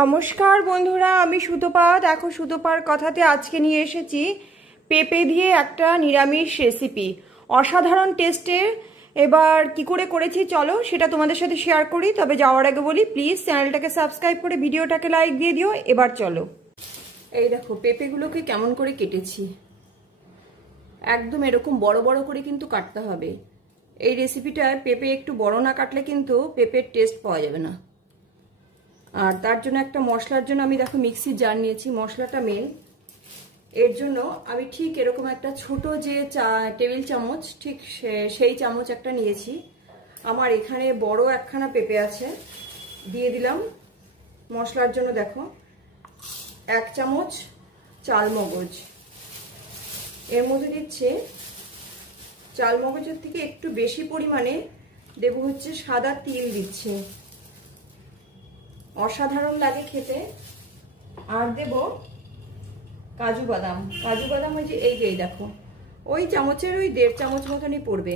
নমস্কার বন্ধুরা, আমি সুতপা। দেখো, সুতপার কথাতে আজকে নিয়ে এসেছি পেঁপে দিয়ে একটা নিরামিষ রেসিপি, অসাধারণ টেস্টের। এবার কি করে করেছি চলো সেটা তোমাদের সাথে শেয়ার করি। তবে যাওয়ার আগে বলি, প্লিজ চ্যানেলটাকে সাবস্ক্রাইব করে ভিডিওটাকে লাইক দিয়ে দিও। এবার চলো। এই দেখো পেঁপেগুলোকে কেমন করে কেটেছি, একদম এরকম বড় বড় করে কিন্তু কাটতে হবে। এই রেসিপিটায় পেঁপে একটু বড় না কাটলে কিন্তু পেঁপের টেস্ট পাওয়া যাবে না। আর তার জন্য একটা মশলার জন্য আমি দেখো মিক্সির জার নিয়েছি। মশলাটা মেন, এর জন্য আমি ঠিক এরকম একটা ছোট যে টেবিল চামচ, ঠিক সেই চামচ একটা নিয়েছি। আমার এখানে বড় একখানা পেঁপে আছে, দিয়ে দিলাম। মশলার জন্য দেখো 1 চামচ চাল মগজ, এর মধ্যে দিচ্ছে চাল মগজের থেকে একটু বেশি পরিমাণে দেব হচ্ছে সাদা তিল দিচ্ছে, অসাধারণ লাগে খেতে। আর দেব কাজু বাদাম। কাজু বাদাম ওই যে এই দেখো, ওই চামচের ওই 1.5 চামচ মতনই পড়বে।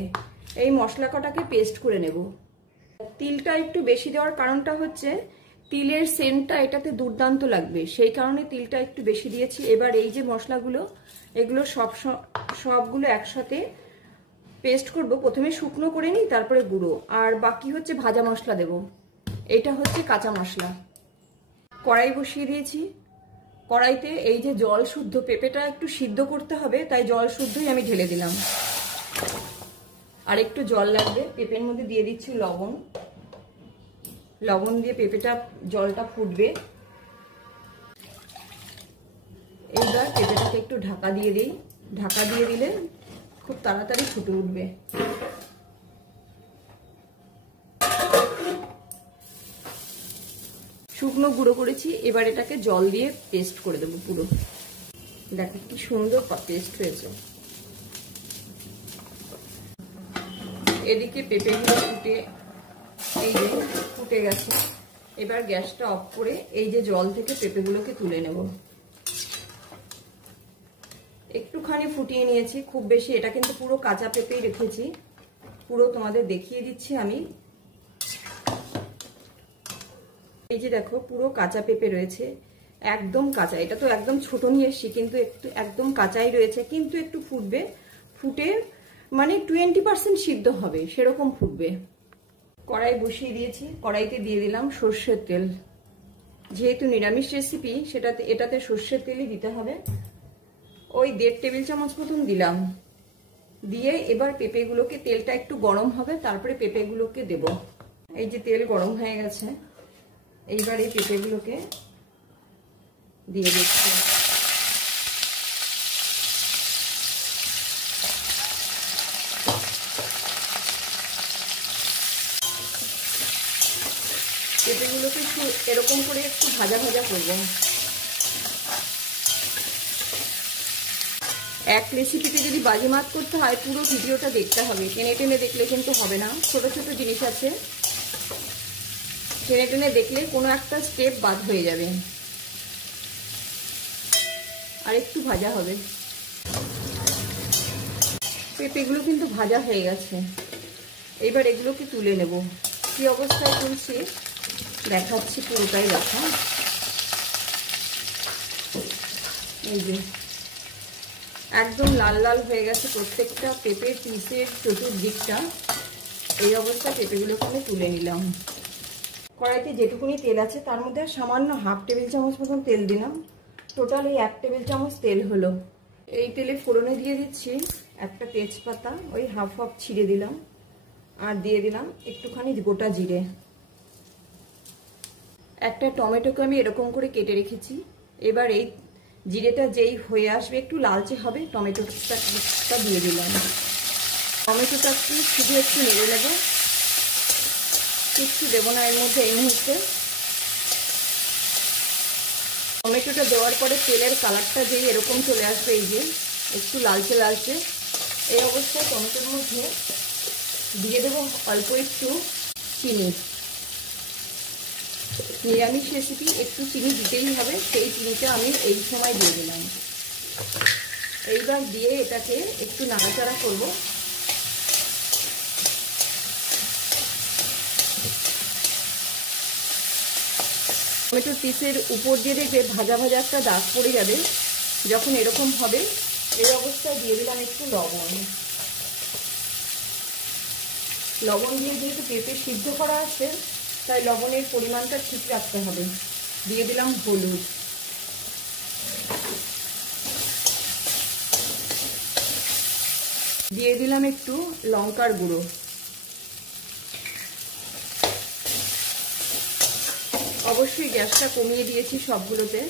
এই মশলা কটাকে পেস্ট করে নেব। তিলটা একটু বেশি দেওয়ার কারণটা হচ্ছে তিলের সেন্টটা এটাতে দুর্দান্ত লাগবে, সেই কারণে তিলটা একটু বেশি দিয়েছি। এবার এই যে মশলাগুলো, এগুলো সবগুলো একসাথে পেস্ট করব। প্রথমে শুকনো করে নিই, তারপরে গুঁড়ো, আর বাকি হচ্ছে ভাজা মশলা দেব। এটা হচ্ছে কাঁচা মশলা। কড়াই বসিয়ে দিয়েছি। কড়াইতে এই যে জল শুদ্ধ, পেঁপেটা একটু সিদ্ধ করতে হবে, তাই জল শুদ্ধই আমি ঢেলে দিলাম। আর একটু জল লাগবে। পেঁপের মধ্যে দিয়ে দিচ্ছি লবণ। লবণ দিয়ে পেঁপেটা জলটা ফুটবে। এইবার পেঁপেটাকে একটু ঢাকা দিয়ে দিই। ঢাকা দিয়ে দিলে খুব তাড়াতাড়ি ফুটে উঠবে। শুকনো গুঁড়ো করেছি, এবার এটাকে জল দিয়ে পেস্ট করে দেবো পুরো। দেখো কি সুন্দর পেস্ট হয়েছে। এদিকে পেঁপেগুলো ফুটে গেছে। এবার গ্যাসটা অফ করে এই যে জল থেকে পেঁপেগুলোকে তুলে নেব। একটুখানি ফুটিয়ে নিয়েছি, খুব বেশি। এটা কিন্তু পুরো কাঁচা পেঁপেই রেখেছি, পুরো তোমাদের দেখিয়ে দিচ্ছি আমি। এই যে দেখো পুরো কাঁচা পেঁপে রয়েছে, একদম কাঁচা। এটা তো একদম ছোট নিয়ে এসছি, কিন্তু একদম কাঁচাই রয়েছে। কিন্তু একটু ফুটবে, ফুটে মানে 20% সিদ্ধ হবে, সেরকম ফুটবে। কড়াই বসিয়ে দিয়েছি। কড়াইতে দিয়ে দিলাম সর্ষের তেল। যেহেতু নিরামিষ রেসিপি, এটাতে সর্ষের তেলই দিতে হবে। ওই 1.5 টেবিল চামচ মতন দিলাম। দিয়ে এবার পেঁপেগুলোকে, তেলটা একটু গরম হবে, তারপরে পেঁপেগুলোকে দেব। এই যে তেল গরম হয়ে গেছে, এইবার এই পেঁপেগুলোকে দিয়ে দিচ্ছি। পেঁপেগুলোকে এরকম করে একটু ভাজা ভাজা করব। এক রেসিপিতে যদি বাজিমাত করতে হয়, পুরো ভিডিওটা দেখতে হবে। টেনে টেনে দেখলে কিন্তু হবে না। ছোট ছোট জিনিস আছে, টেনে টেনে দেখলে কোনো একটা স্টেপ বাদ হয়ে যাবে। আর একটু ভাজা হবে। পেঁপেগুলো কিন্তু ভাজা হয়ে গেছে। এবার এগুলোকে তুলে নেব। কি অবস্থায় তুলছি দেখাচ্ছি, পুরোটাই দেখা। এই যে একদম লাল লাল হয়ে গেছে প্রত্যেকটা পেঁপের পিসের চতুর্দিকটা। এই অবস্থায় পেঁপেগুলোকে আমি তুলে নিলাম। কড়াইতে যেটুকুনি তেল আছে তার মধ্যে সামান্য 1/2 টেবিল চামচ মতন তেল দিলাম। টোটাল এই 1 টেবিল চামচ তেল হলো। এই তেলে ফোড়নে দিয়ে দিচ্ছি একটা তেজপাতা, ওই হাফ ছিঁড়ে দিলাম। আর দিয়ে দিলাম একটুখানি গোটা জিরে। একটা টমেটোকে আমি এরকম করে কেটে রেখেছি। এবার এই জিরেটা যেই হয়ে আসবে, একটু লালচে হবে, টমেটোটা দিয়ে দিলাম। টমেটোটা শুধু একটু নেড়ে নেব, কিচ্ছু দেবো না এর মধ্যে এই মুহূর্তে। টমেটোটা দেওয়ার পরে তেলের কালারটা যেই এরকম চলে আসবে, এই যে একটু লালচে লালচে, এই অবস্থায় টমেটোর মধ্যে দিয়ে দেবো অল্প একটু চিনি। নিরামিষ রেসিপি, একটু চিনি দিতেই হবে, সেই চিনিটা আমি এই সময় দিয়ে দিলাম। এইবার দিয়ে এটাকে একটু নাড়াচাড়া করব। টমেটোর পিসের উপর দিয়ে দেখবে ভাজা ভাজা একটা দাগ পড়ে যাবে। যখন এরকম হবে এই অবস্থায় দিয়ে দিলাম একটু লবণ। লবণ দিয়ে যেহেতু পেঁপে সিদ্ধ করা আছে তাই লবণের পরিমাণটা ঠিক রাখতে হবে। দিয়ে দিলাম হলুদ, দিয়ে দিলাম একটু লঙ্কার গুঁড়ো। অবশ্যই গ্যাসটা কমিয়ে দিয়েছি সবগুলোতে।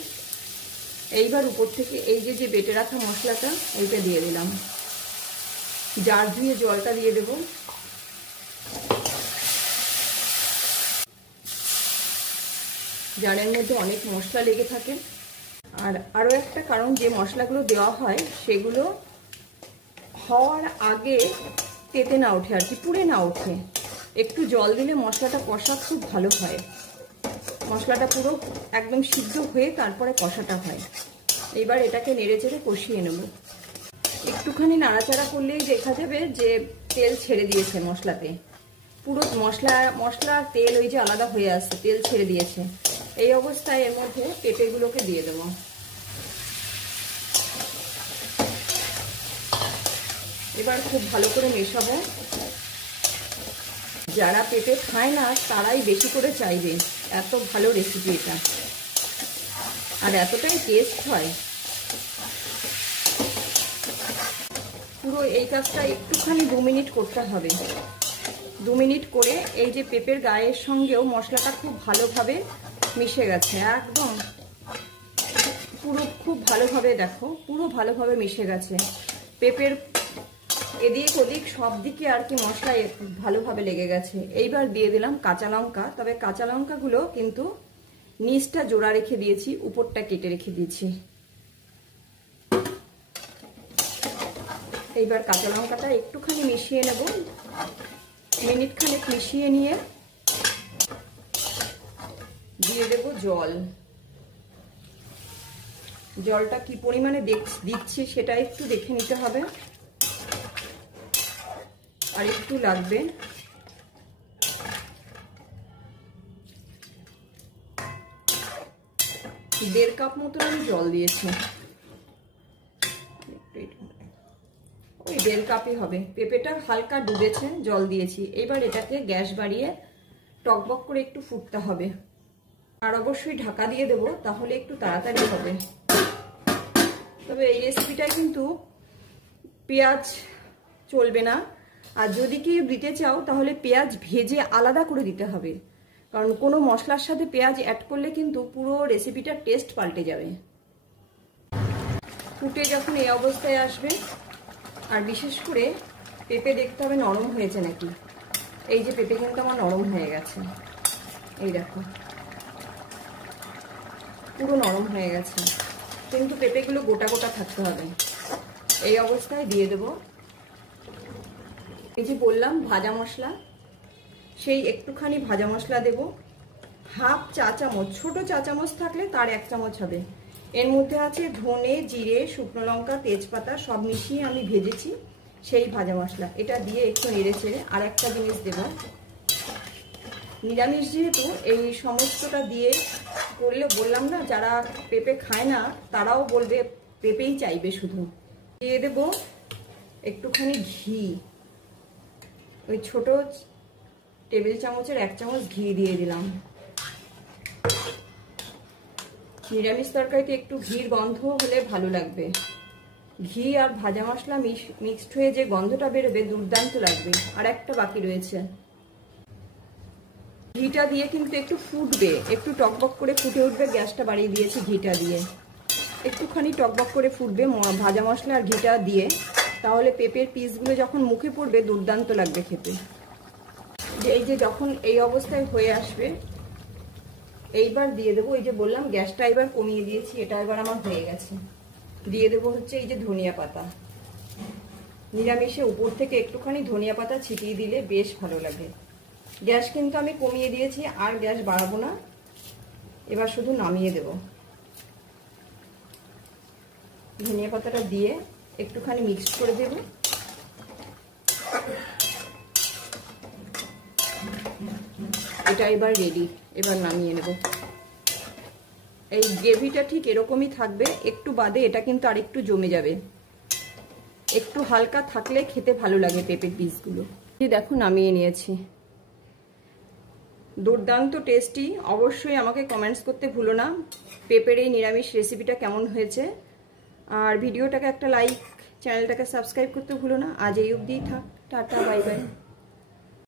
এইবার উপর থেকে এই যে বেটে রাখা মশলাটা ওইটা দিয়ে দিলাম। জার ধুয়ে জলটা দিয়ে দেব। জারের মধ্যে অনেক মশলা লেগে থাকে। আর আরও একটা কারণ, যে মশলাগুলো দেওয়া হয় সেগুলো হওয়ার আগে তেতে না ওঠে, আর কি পুড়ে না ওঠে। একটু জল দিলে মশলাটা কষা খুব ভালো হয়। মশলাটা পুরো একদম সিদ্ধ হয়ে তারপরে কষাটা হয়। এবার এটাকে নেড়ে চেড়ে কষিয়ে নেব। একটুখানি নাড়াচাড়া করলেই দেখা যাবে যে তেল ছেড়ে দিয়েছে মশলাতে। পুরো মশলা তেল ওই যে আলাদা হয়ে আসছে, তেল ছেড়ে দিয়েছে। এই অবস্থায় এর মধ্যে পেঁপেগুলোকে দিয়ে দেবো। এবার খুব ভালো করে মেশাবো। যারা পেঁপে খায় না তারাই বেশি করে চাইবে, এত ভালো রেসিপি এটা, আর এতটাই টেস্ট হয়। পুরো এই কাজটা একটুখানি 2 মিনিট করতে হবে। 2 মিনিট করে এই যে পেঁপের গায়ের সঙ্গেও মশলাটা খুব ভালোভাবে মিশে গেছে, একদম পুরো খুব ভালোভাবে, দেখো পুরো ভালোভাবে মিশে গেছে। পেঁপের এদিক ওদিক সব দিকে আর কি মশলা ভালোভাবে লেগে গেছে। এইবার দিয়ে দিলাম কাঁচা লঙ্কা। তবে কাঁচা লঙ্কাগুলো কিন্তু নিচটা জোড়া রেখে দিয়েছি, উপরটা কেটে রেখে দিয়েছি। এইবার কাঁচা লঙ্কাটা একটুখানি মিশিয়ে নেব। মিনিট খানেক মিশিয়ে নিয়ে দিয়ে দেব জল। জলটা কি পরিমাণে দিচ্ছি সেটা একটু দেখে নিতে হবে, আর একটু লাগবে। দেড় কাপ মতো আমি জল দিয়েছি, ওই 1.5 কাপই হবে। পেঁপেটা হালকা ডুবেছে, জল দিয়েছি। এবার এটাকে গ্যাস বাড়িয়ে টকবক করে একটু ফুটতে হবে। আর অবশ্যই ঢাকা দিয়ে দেব, তাহলে একটু তাড়াতাড়ি হবে। তবে এই রেসিপিটায় কিন্তু পেঁয়াজ চলবে না, আর যদি কেউ দিতে চাও তাহলে পেঁয়াজ ভেজে আলাদা করে দিতে হবে, কারণ কোনো মশলার সাথে পেঁয়াজ অ্যাড করলে কিন্তু পুরো রেসিপিটার টেস্ট পাল্টে যাবে। ফুটে যখন এই অবস্থায় আসবে, আর বিশেষ করে পেঁপে দেখতে হবে নরম হয়েছে নাকি। এই যে পেঁপে কিন্তু আমার নরম হয়ে গেছে, এই দেখো পুরো নরম হয়ে গেছে, কিন্তু পেঁপেগুলো গোটা গোটা থাকতে হবে। এই অবস্থায় দিয়ে দেব এই যে বললাম ভাজা মশলা, সেই একটুখানি ভাজা মশলা দেব। হাফ চা চামচ, ছোট চা চামচ থাকলে তার 1 চামচ হবে। এর মধ্যে আছে ধনে, জিরে, শুকনো লঙ্কা, তেজপাতা, সব মিশিয়ে আমি ভেজেছি সেই ভাজা মশলা। এটা দিয়ে একটু নেড়ে চেড়ে আর একটা জিনিস দেব। নিরামিষ যেহেতু এই সমস্তটা দিয়ে করলে, বললাম না যারা পেঁপে খায় না তারাও বলবে পেঁপেই চাইবে শুধু। দিয়ে দেব একটুখানি ঘি, ওই ছোট টেবিল চামচের 1 চামচ ঘি দিয়ে দিলাম। নিরামিষ তরকারিতে একটু ঘির গন্ধ হলে ভালো লাগবে। ঘি আর ভাজা মশলা মিক্সড হয়ে যে গন্ধটা বেরোবে দুর্দান্ত লাগবে। আর একটা বাকি রয়েছে, ঘিটা দিয়ে কিন্তু একটু ফুটবে, একটু টকবক করে ফুটে উঠবে। গ্যাসটা বাড়িয়ে দিয়েছি ঘিটা দিয়ে, একটুখানি টকবক করে ফুটবে ভাজা মশলা আর ঘিটা দিয়ে। তাহলে পেঁপের পিসগুলো যখন মুখে পড়বে দুর্দান্ত লাগবে খেতে। এই যে যখন এই অবস্থায় হয়ে আসবে, এইবার দিয়ে দেবো, এই যে বললাম গ্যাসটা এবার কমিয়ে দিয়েছি, এটা এবার আমার হয়ে গেছে। দিয়ে দেবো হচ্ছে এই যে ধনিয়া পাতা। নিরামিষে উপর থেকে একটুখানি ধনিয়া পাতা ছিটিয়ে দিলে বেশ ভালো লাগে। গ্যাস কিন্তু আমি কমিয়ে দিয়েছি, আর গ্যাস বাড়াবো না। এবার শুধু নামিয়ে দেব। ধনিয়া পাতাটা দিয়ে একটুখানি মিক্স করে দেব। এটা এবার রেডি, এবার নামিয়ে নেব। এই গ্রেভিটা ঠিক এরকমই থাকবে, একটু বাদে এটা কিন্তু আরেকটু জমে যাবে। একটু হালকা থাকলে খেতে ভালো লাগে পেঁপের পিসগুলো। দেখো নামিয়ে নিয়েছি, দুর্দান্ত টেস্টি। অবশ্যই আমাকে কমেন্টস করতে ভুলো না পেঁপের এই নিরামিষ রেসিপিটা কেমন হয়েছে। আর ভিডিওটাকে একটা লাইক, চ্যানেলটাকে সাবস্ক্রাইব করতে ভুলো না। আজ এই অবধিই থাক, টাটা বাই বাই।